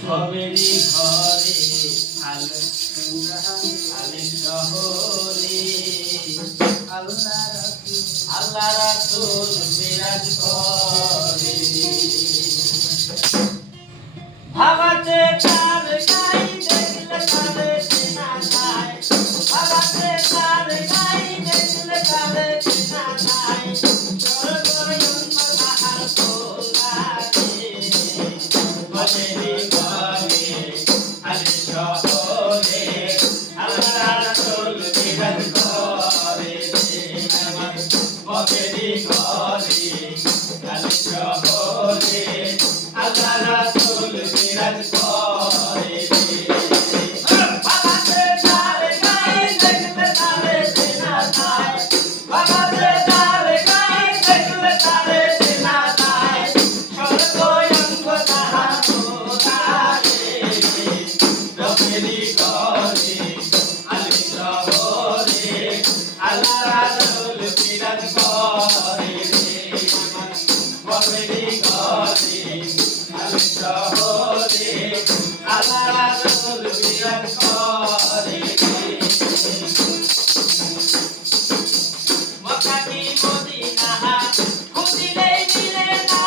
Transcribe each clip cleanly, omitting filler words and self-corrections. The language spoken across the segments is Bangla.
সবেরই ঘরে আলে শহরে আল্লাহ রাসূল বিরাজ করে ভাবাতে তার গাই দেখলে তারে চেনা যায় ভাবাতে তার গাই দেখলে তারে চেনা যায় সর্বয়ন মহার তোলারে বনেরি ঘরে আলে শহরে আল্লাহ রাসূল বিরাজ করে আমার বনেরি ঘরে আলে শহরে আল্লাহ রাসূল বিরাজ করে বাবাতে তার গাই দেখলে তারে চেনা যায় বাবাতে তার গাই দেখলে তারে চেনা যায় সর্বয়ঙ্গ তাহার তোলারে রবেরি ঘরে আলে শহরে আল্লাহ রাসূল বিরাজ করে রবেরি ঘরে আলে শহরে আল্লাহ রাসূল বিরাজ করে মক্কা কি মদিনা খুঁজিলেই মিলে না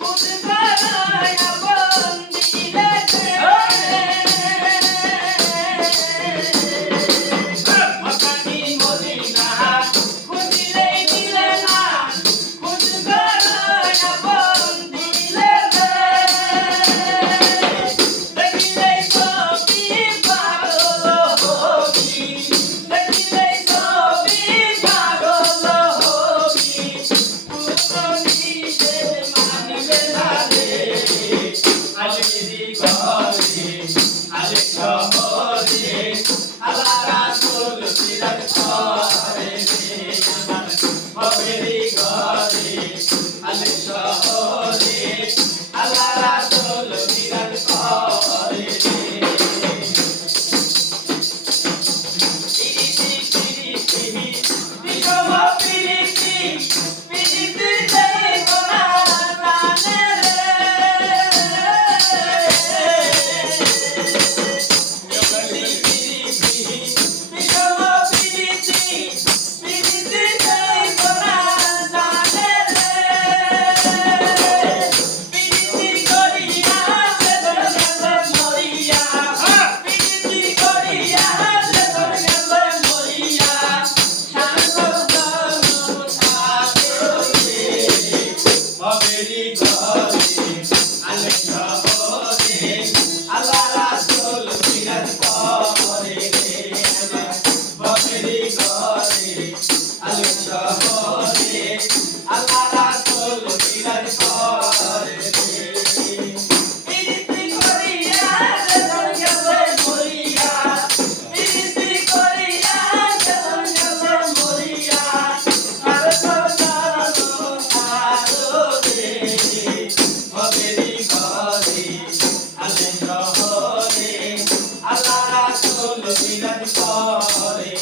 খুঁজ করে আপন দিলেতে মক্কা কি মদিনা খুঁজিলেই মিলে না খুঁজ করে আপন দিলেতে দেখিলেই ছবি পাগল হবি দেখিলেই ছবি পাগল হবি পুরনিতে মানিবে না রে আলেরি ঘরে আলে শহরে আল্লাহ রাসূল বিরাজ করে আমার ববেরি ঘরে আলে শহরে আল্লাহ রাসূল বিরাজ করে পিরিতি পিরিতি বিষম পিরিতি পিরিতি দেব না প্রাণে রে পিরিতি বিষম পিরিতি পিরিতি দেব না প্রাণে রে পিরিতি করিয়া বেদন গেলে মরিয়া পিরিতি করিয়া বেদন গেলে মরিয়া শান্ত জনম থাকে ববেরি ঘরে আলে শহরে আল্লাহ রাসূল বিরাজ করে ববেরি ঘরে আলে শহরে আল্লাহ রাসূল বিরাজ করে পিরিতি করিয়া বেদন গেলে মরিয়া পিরিতি করিয়া বেদন গেলে মরিয়া শান্ত জনম থাকে ববেরি ঘরে আলে শহরে আল্লাহ রাসূল বিরাজ করে